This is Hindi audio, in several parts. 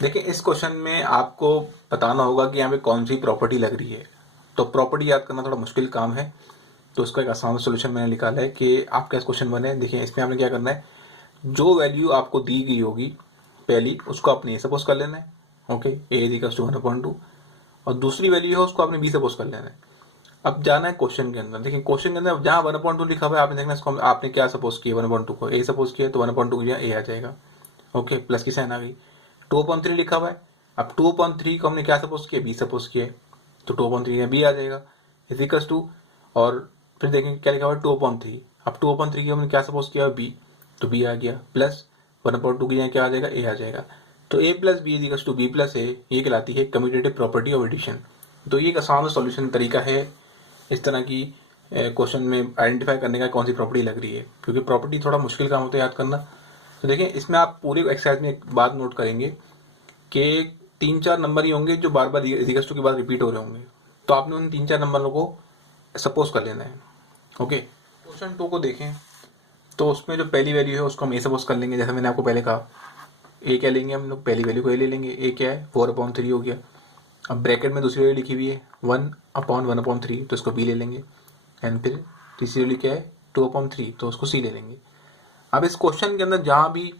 देखिए इस क्वेश्चन में आपको बताना होगा कि यहाँ पे कौन सी प्रॉपर्टी लग रही है। तो प्रॉपर्टी याद करना थोड़ा मुश्किल काम है, तो उसका एक आसान सोल्यूशन मैंने निकाला है कि आपका क्वेश्चन वन है। देखिए इसमें आपने क्या करना है, जो वैल्यू आपको दी गई होगी पहली उसको आपने ए सपोज कर लेना है। ओके, ए इक्वल्स टू 1/2 और दूसरी वैल्यू है उसको आपने बी सपोज कर लेना है। अब जाना है क्वेश्चन के अंदर। देखिए क्वेश्चन के अंदर जहाँ 1/2 लिखा हुआ है आपने देखना इसको आपने क्या सपोज किया, 1/2 को ए सपोज किया तो 1/2 की जगह ए आ जाएगा। ओके, प्लस की साइन आ गई। 2/3 लिखा हुआ है, अब 2/3 को हमने क्या सपोज किया, बी सपोज किया है, तो 2/3 बी आ जाएगा इजिकल्स टू। और फिर देखेंगे क्या लिखा हुआ है 2/3, अब 2/3 की हमने क्या सपोज किया बी, तो बी आ गया प्लस 1/2 की जगह क्या आ जाएगा, ए आ जाएगा। तो A plus B equals to B plus A, ये कहलाती है कम्यूटेटिव प्रॉपर्टी ऑफ एडिशन। तो ये एक आसान सॉल्यूशन तरीका है इस तरह की क्वेश्चन में आइडेंटिफाई करने का कौन सी प्रॉपर्टी लग रही है, क्योंकि प्रॉपर्टी थोड़ा मुश्किल काम होता है याद करना। तो देखिए इसमें आप पूरे एक्सरसाइज में एक बात नोट करेंगे कि 3-4 नंबर ही होंगे जो बार बार इजिकल्स टू के बाद रिपीट हो रहे होंगे, तो आपने उन 3-4 नंबरों को सपोज कर लेना है। ओके, क्वेश्चन 2 को देखें तो उसमें जो पहली वैल्यू है उसको हम ए सपोज कर लेंगे। जैसे मैंने आपको पहले कहा ए क्या लेंगे हम लोग, पहली वैल्यू को ए ले लेंगे। ए क्या है 4/3 हो गया। अब ब्रैकेट में दूसरी वैल्यू लिखी हुई है 1/1/3, तो इसको बी ले लेंगे। एंड फिर तीसरी वैल्यू क्या है 2/3, तो उसको सी ले लेंगे। अब इस क्वेश्चन के अंदर जहां भी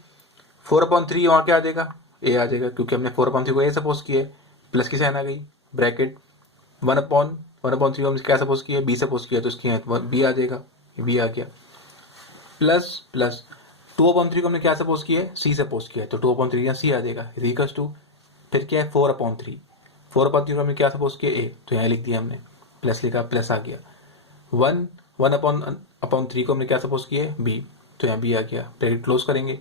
4/3 वहां क्या आ जाएगा, ए आ जाएगा, क्योंकि हमने 4/3 को ए सपोज किया है। प्लस की साइन आ गई, ब्रैकेट 1/1/3 को हमने क्या सपोज किया, बी सपोज किया, तो इसकी बी आ जाएगा, बी आ गया। प्लस प्लस 2/3 को हमने क्या सपोज किया है, सी सपोज किया है, तो 2/3 यहाँ सी आ जाएगा इक्वल्स टू। फिर क्या है 4/3, 4/3 को हमने क्या सपोज किया ए, तो यहाँ लिख दिया हमने, प्लस लिखा, प्लस आ गया। 1/3 को हमने क्या सपोज किया है बी, तो यहाँ बी आ गया, ब्रैकेट क्लोज करेंगे।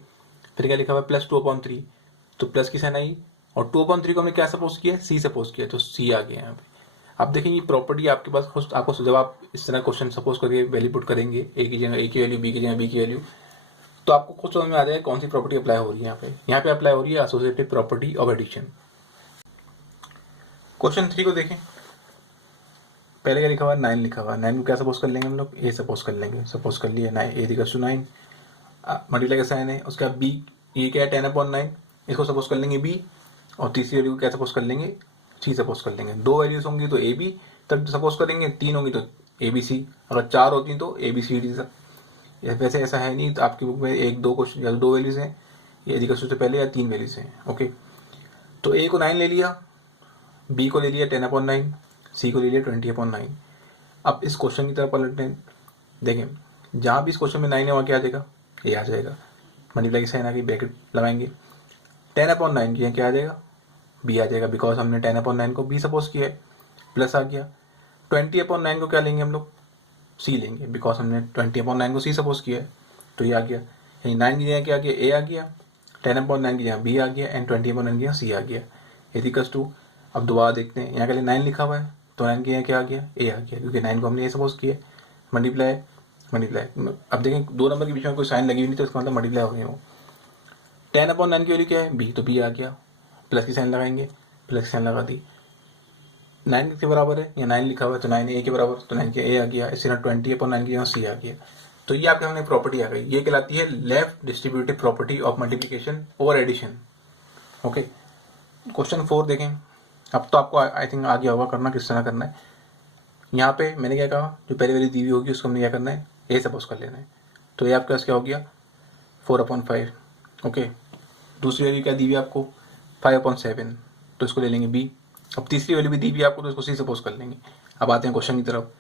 फिर क्या लिखा हुआ है प्लस 2/3, तो प्लस की साइन आई। और 2/3 को हमने क्या सपोज किया, सी सपोज किया, तो सी आ गया यहाँ पे। अब देखेंगे प्रॉपर्टी आपके पास खुद आपको, जब आप इस तरह क्वेश्चन सपोज करके वैल्यू पुट करेंगे, ए की जगह ए की वैल्यू, बी की जगह बी की वैल्यू, तो आपको खुद समझ में आ जाएगा कौन सी प्रॉपर्टी अप्लाई हो रही है। यहाँ पे अप्लाई हो रही है associative property of addition. Question 3 को देखें, पहले क्या लिखा हुआ है 9 लिखा हुआ है। 9 को क्या सपोज कर लेंगे हम लोग, ए सपोज कर लेंगे, सपोज कर लिया 9 ए इक्वल्स टू 9, मल्टीप्लाई का साइन है। उसका बी ये क्या है 10/9, इसको सपोज कर लेंगे बी, और तीसरी वैल्यू को क्या सपोज कर लेंगे, सी सपोज कर लेंगे। 2 वैल्यूज होंगी तो ए बी तब सपोज करेंगे, 3 होंगी तो ए बी सी, अगर 4 होती तो ए बी सी डी तक। वैसे ऐसा है नहीं, तो आपकी बुक में 1-2 क्वेश्चन या 2 वैल्यूज हैं, ये इक्वल्स टू से पहले या 3 वैल्यूज हैं। ओके, तो ए को 9 ले लिया, बी को ले लिया 10/9, सी को ले लिया 20/9। अब इस क्वेश्चन की तरफ पलटते हैं। देखें जहाँ भी इस क्वेश्चन में 9 है वहाँ क्या आ जाएगा, ए आ जाएगा, मल्टीप्लाई की साइन आ गई, ब्रैकेट लगाएंगे। 10/9 की क्या आ जाएगा, बी आ जाएगा, बिकॉज हमने 10/9 को बी सपोज किया है, प्लस आ गया। 20/9 को क्या लेंगे हम लोग, सी लेंगे, बिकॉज हमने 20/9 को सी सपोज किया है, तो ये आ गया। यानी 9 की जगह क्या आ गया, ए आ गया, 10/9 की जगह बी आ गया, एंड 20/9 की जगह सी आ गया इक्वल्स टू। अब दोबारा देखते हैं, यहाँ के लिए 9 लिखा हुआ है, तो 9 की जगह क्या आ गया, ए आ गया, क्योंकि 9 को हमने ए सपोज किया। मल्टीप्लाई मल्टीप्लाई, अब देखें 2 नंबर के बीच में कोई साइन लगी हुई नहीं, तो इसका मतलब मल्टीप्लाई हो गई हो। 10/9 की वैल्यू क्या है बी, तो बी आ गया, प्लस की साइन लगाएंगे, प्लस की साइन लगा दी। 9 के बराबर है, या 9 लिखा हुआ है तो 9 ए के बराबर, तो 9 के ए आ गया, इसी तरह 20/9 की यहाँ सी आ गया। तो ये आपके सामने प्रॉपर्टी आ गई, ये कहलाती है left distributive property of multiplication over addition. Okay, question 4 देखें। अब तो आपको आई थिंक आ गया होगा करना किस तरह करना है। यहाँ पे मैंने क्या कहा, जो पहली वाली दी हुई होगी उसको हमने क्या करना है, ए सपोज कर लेना है, तो ये आपके पास क्या हो गया 4/5। ओके, दूसरी वैल्यू क्या दी हुई आपको 5/7, तो इसको ले लेंगे बी। अब तीसरी वैल्यू भी दी हुई आपको, तो इसको सी सपोज कर लेंगे। अब आते हैं क्वेश्चन की तरफ।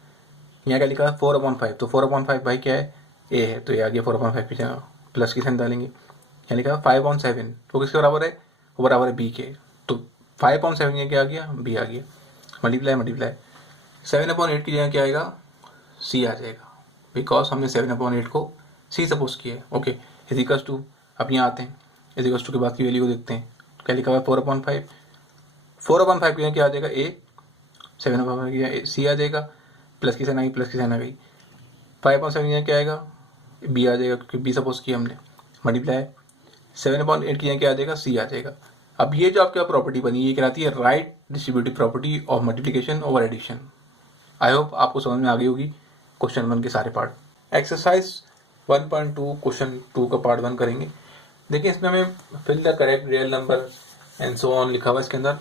यहाँ क्या लिखा है 4/5, तो 4/5 भाई क्या है, ए है, तो ये आ गया 4/5 की जगह, प्लस की साइन डालेंगे। यहाँ लिखा है 5/7, तो किसके बराबर है, वो बराबर है बी के, तो 5/7 ये क्या आ गया, बी आ गया। मल्टीप्लाई मल्टीप्लाई 7/8 की जगह क्या आएगा, सी आ जाएगा, बिकॉज हमने 7/8 को सी सपोज किया है। Okay, equals two. अब यहाँ आते हैं, इजिकल्स टू के बाद की वैल्यू को देखते हैं। क्या लिखा हुआ है 4/5, 4/5 की जगह क्या आ जाएगा ए, 7/5 की जगह सी आ जाएगा, प्लस की साइन आ गई, प्लस की साइन आ गई। 5/7 की जगह क्या आएगा, बी आ जाएगा, क्योंकि बी सपोज किया हमने। मल्टीप्लाई 7/8 की जगह क्या आ जाएगा, सी आ जाएगा। अब ये जो आपके प्रॉपर्टी बनी, ये कहलाती है right distributive property of multiplication over addition. I hope आपको समझ में आ गई होगी क्वेश्चन 1 के सारे पार्ट। एक्सरसाइज 1.2 क्वेश्चन 2 का पार्ट 1 करेंगे। देखिए इसमें हमें fill the correct real number and so on लिखा हुआ इसके अंदर।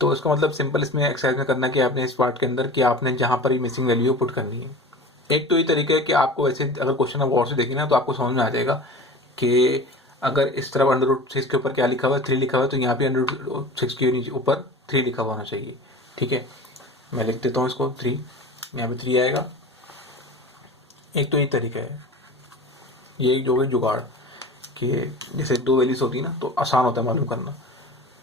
तो इसका मतलब सिंपल इसमें एक्सरसाइज में करना कि आपने इस पार्ट के अंदर कि आपने जहाँ पर भी मिसिंग वैल्यू पुट करनी है। एक तो ये तरीका है कि आपको वैसे अगर क्वेश्चन आप गौर से देखें ना तो आपको समझ में आ जाएगा कि अगर इस तरफ √6 के ऊपर क्या लिखा हुआ है, 3 लिखा हुआ है, तो यहाँ पे √6 के नीचे ऊपर 3 लिखा हुआ होना चाहिए। ठीक है, मैं लिख देता हूँ इसको 3, यहाँ पे 3 आएगा। एक तो ये तरीका है, ये जो है जुगाड़ कि जैसे 2 वैल्यूज होती है ना तो आसान होता है मालूम करना।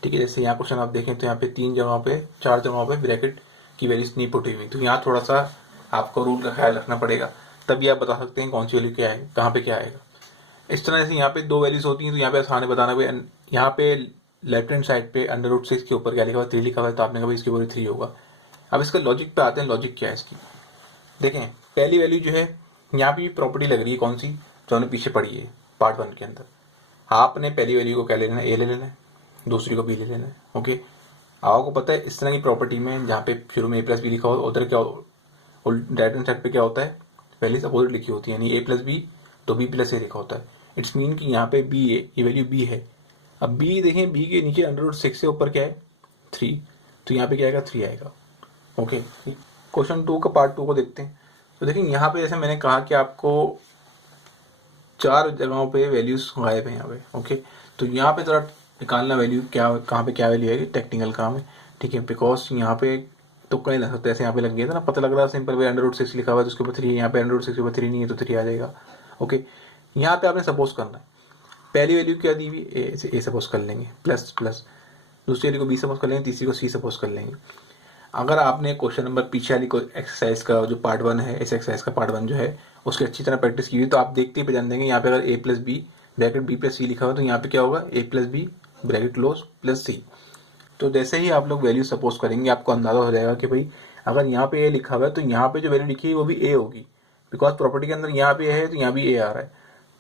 ठीक है, जैसे यहाँ क्वेश्चन आप देखें तो यहाँ पे 3 जगहों पे 4 जगहों पे ब्रैकेट की वैल्यूज नहीं पुट हुई, तो यहाँ थोड़ा सा आपको रूल का ख्याल रखना पड़ेगा, तभी आप बता सकते हैं कौन सी वैल्यू क्या है, कहाँ पे क्या आएगा। इस तरह से यहाँ पे 2 वैल्यूज होती हैं तो यहाँ पे आसान है बताना। भाई यहाँ पे लेफ्ट हैंड साइड पे √6 के ऊपर क्या लिखा हुआ है, 3 लिखा हुआ है, तो आपने कहा इसके ऊपर 3 होगा। अब इसका लॉजिक पे आते हैं, लॉजिक क्या है इसकी। देखें, पहली वैल्यू जो है यहाँ पे प्रॉपर्टी लग रही है कौन सी, जो हमने पीछे पढ़ी है पार्ट 1 के अंदर। आपने पहली वैल्यू को क्या ले लेना है, ए ले लेना है, दूसरी को बी ले लेना है। ओके, आपको पता है इस तरह की प्रॉपर्टी में जहाँ पे शुरू में a + b लिखा हो, उधर क्या राइट हैंड साइड पे क्या होता है, वैल्यूज अपोजिट लिखी होती है, यानी a + b तो b + a लिखा होता है। इट्स मीन कि यहाँ पे b है, ये वैल्यू b है। अब b देखें, b के नीचे √6 से ऊपर क्या है 3, तो यहाँ पे क्या आएगा 3 आएगा। ओके, क्वेश्चन 2 का पार्ट 2 को देखते हैं। तो देखिए यहाँ पे जैसे मैंने कहा कि आपको 4 जगहों पे वैल्यूज गायब है यहाँ पे। ओके, तो यहाँ पे जरा निकालना वैल्यू क्या, कहाँ पे क्या वैल्यू है, टेक्निकल काम है। ठीक है, बिकॉज यहाँ पे तो कहीं लग सकता है, ऐसे यहाँ पे लग गया था ना, पता लग रहा है सिंपल वे √6 लिखा हुआ है तो उसके ऊपर 3 है, यहाँ पे √6 के ऊपर 3 नहीं है तो 3 आ जाएगा। ओके, यहाँ पे आपने सपोज करना है, पहली वैल्यू क्या दी हुई ए सपोज कर लेंगे प्लस प्लस, दूसरी वैल्यू को बी सपोज कर लेंगे, तीसरी को सी सपोज कर लेंगे। अगर आपने क्वेश्चन नंबर पीछे वाली को एक्सरसाइज का जो पार्ट 1 है, इस एक्सरसाइज का पार्ट 1 जो है उसकी अच्छी तरह प्रैक्टिस की हुई तो आप देखते ही पहचान देंगे। यहाँ पे अगर a + b bracket b + c लिखा हुआ तो यहाँ पे क्या होगा, a + b bracket close plus c। तो जैसे ही आप लोग वैल्यू सपोज करेंगे आपको अंदाजा हो जाएगा कि भाई अगर यहाँ पे a लिखा हुआ है तो यहाँ पे जो वैल्यू लिखी है वो भी a होगी, बिकॉज प्रॉपर्टी के अंदर यहाँ पे है तो यहाँ भी a आ रहा है।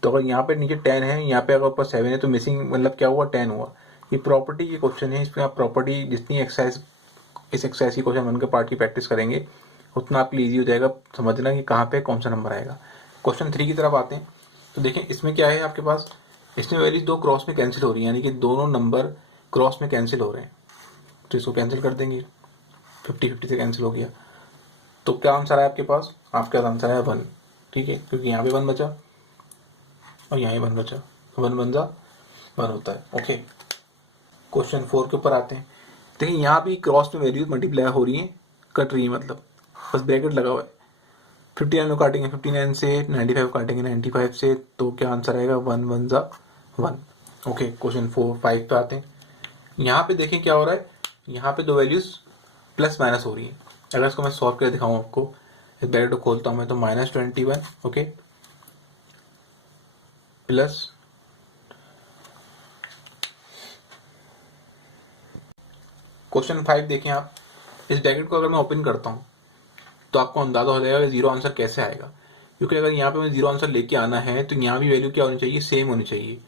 तो अगर यहाँ पे नीचे 10 है, यहाँ पे अगर ऊपर 7 है तो मिसिंग मतलब क्या हुआ, 10 हुआ। ये प्रॉपर्टी की क्वेश्चन है, इसमें आप प्रॉपर्टी जितनी एक्सरसाइज इस एक्सरसाइज की क्वेश्चन 1 के पार्ट की प्रैक्टिस करेंगे उतना आपके लिए ईजी हो जाएगा समझना कि कहाँ पे कौन सा नंबर आएगा। क्वेश्चन 3 की तरफ आते हैं। तो देखें इसमें क्या है आपके पास, इसमें वैल्यूज 2 क्रॉस में कैंसिल हो रही है, यानी कि दोनों नंबर क्रॉस में कैंसिल हो रहे हैं, तो इसको कैंसिल कर देंगे, 50-50 से कैंसिल हो गया। तो क्या आंसर है आपके पास, आपका आंसर है 1। ठीक है, क्योंकि यहाँ पे 1 बचा और यहाँ 1 बचा, 1 बन जा 1 होता है। ओके, क्वेश्चन 4 के ऊपर आते हैं। देखिए यहाँ भी क्रॉस में वैल्यूज मल्टीप्लाई हो रही हैं, कट रही है, मतलब बस ब्रैकेट लगा हुआ है। 59 में काटेंगे 59 से, 95 काटेंगे 95 से, तो क्या आंसर आएगा 1 1 जा 1। ओके, क्वेश्चन 4-5 पे आते हैं। यहाँ पे देखें क्या हो रहा है, यहाँ पे 2 वैल्यूज प्लस माइनस हो रही है। अगर इसको मैं सॉल्व करके दिखाऊँ आपको, इस ब्रैकेट को खोलता हूँ मैं तो -21 ओके प्लस क्वेश्चन 5 देखें आप, इस ब्रैकेट को अगर मैं ओपन करता हूँ तो आपको अंदाजा हो जाएगा कि 0 आंसर कैसे आएगा, क्योंकि अगर यहाँ पे मैं 0 आंसर लेके आना है तो यहाँ भी वैल्यू क्या होनी चाहिए, सेम होनी चाहिए।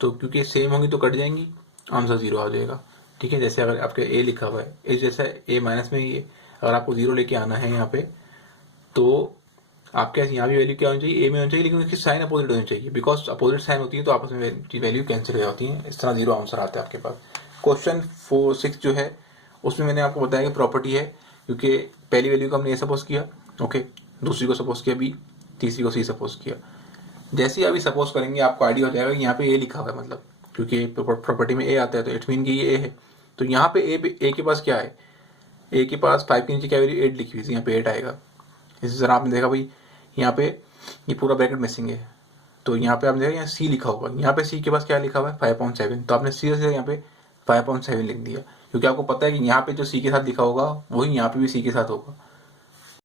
तो क्योंकि सेम होंगी तो कट जाएंगी, आंसर 0 आ जाएगा। ठीक है, जैसे अगर आपके a लिखा हुआ है, ए जैसा a माइनस में ही है, अगर आपको 0 लेके आना है यहाँ पे तो आपके यहाँ भी वैल्यू क्या होनी चाहिए, a में होनी चाहिए, लेकिन उसकी साइन अपोजिट होनी चाहिए, बिकॉज अपोजिट साइन होती है तो आपस में वैल्यू कैंसिल हो जाती है, इस तरह 0 आंसर आता है आपके पास। क्वेश्चन 4-6 जो है उसमें मैंने आपको बताया कि प्रॉपर्टी है, क्योंकि पहली वैल्यू को हमने ए सपोज किया, ओके, दूसरी को सपोज किया बी, तीसरी को सी सपोज किया। जैसे ही अभी सपोज करेंगे आपको आइडिया हो जाएगा कि यहाँ पे ए लिखा हुआ है, मतलब क्योंकि प्रॉपर्टी में ए आता है तो इट मीन कि ये ए है। तो यहाँ पे ए के पास क्या है, ए के पास 5 के नीचे क्या वैल्यू 8 लिखी हुई थी, यहाँ पे 8 आएगा। इसी तरह आपने देखा भाई यहाँ पे ये पूरा ब्रैकेट मिसिंग है, तो यहाँ पे आपने देखा यहाँ सी लिखा होगा, यहाँ पे सी के पास क्या लिखा हुआ है 5.7, तो आपने सीधे से यहाँ पे 5.7 लिख दिया, क्योंकि आपको पता है कि यहाँ पे जो सी के साथ लिखा होगा वही यहाँ पे भी सी के साथ होगा।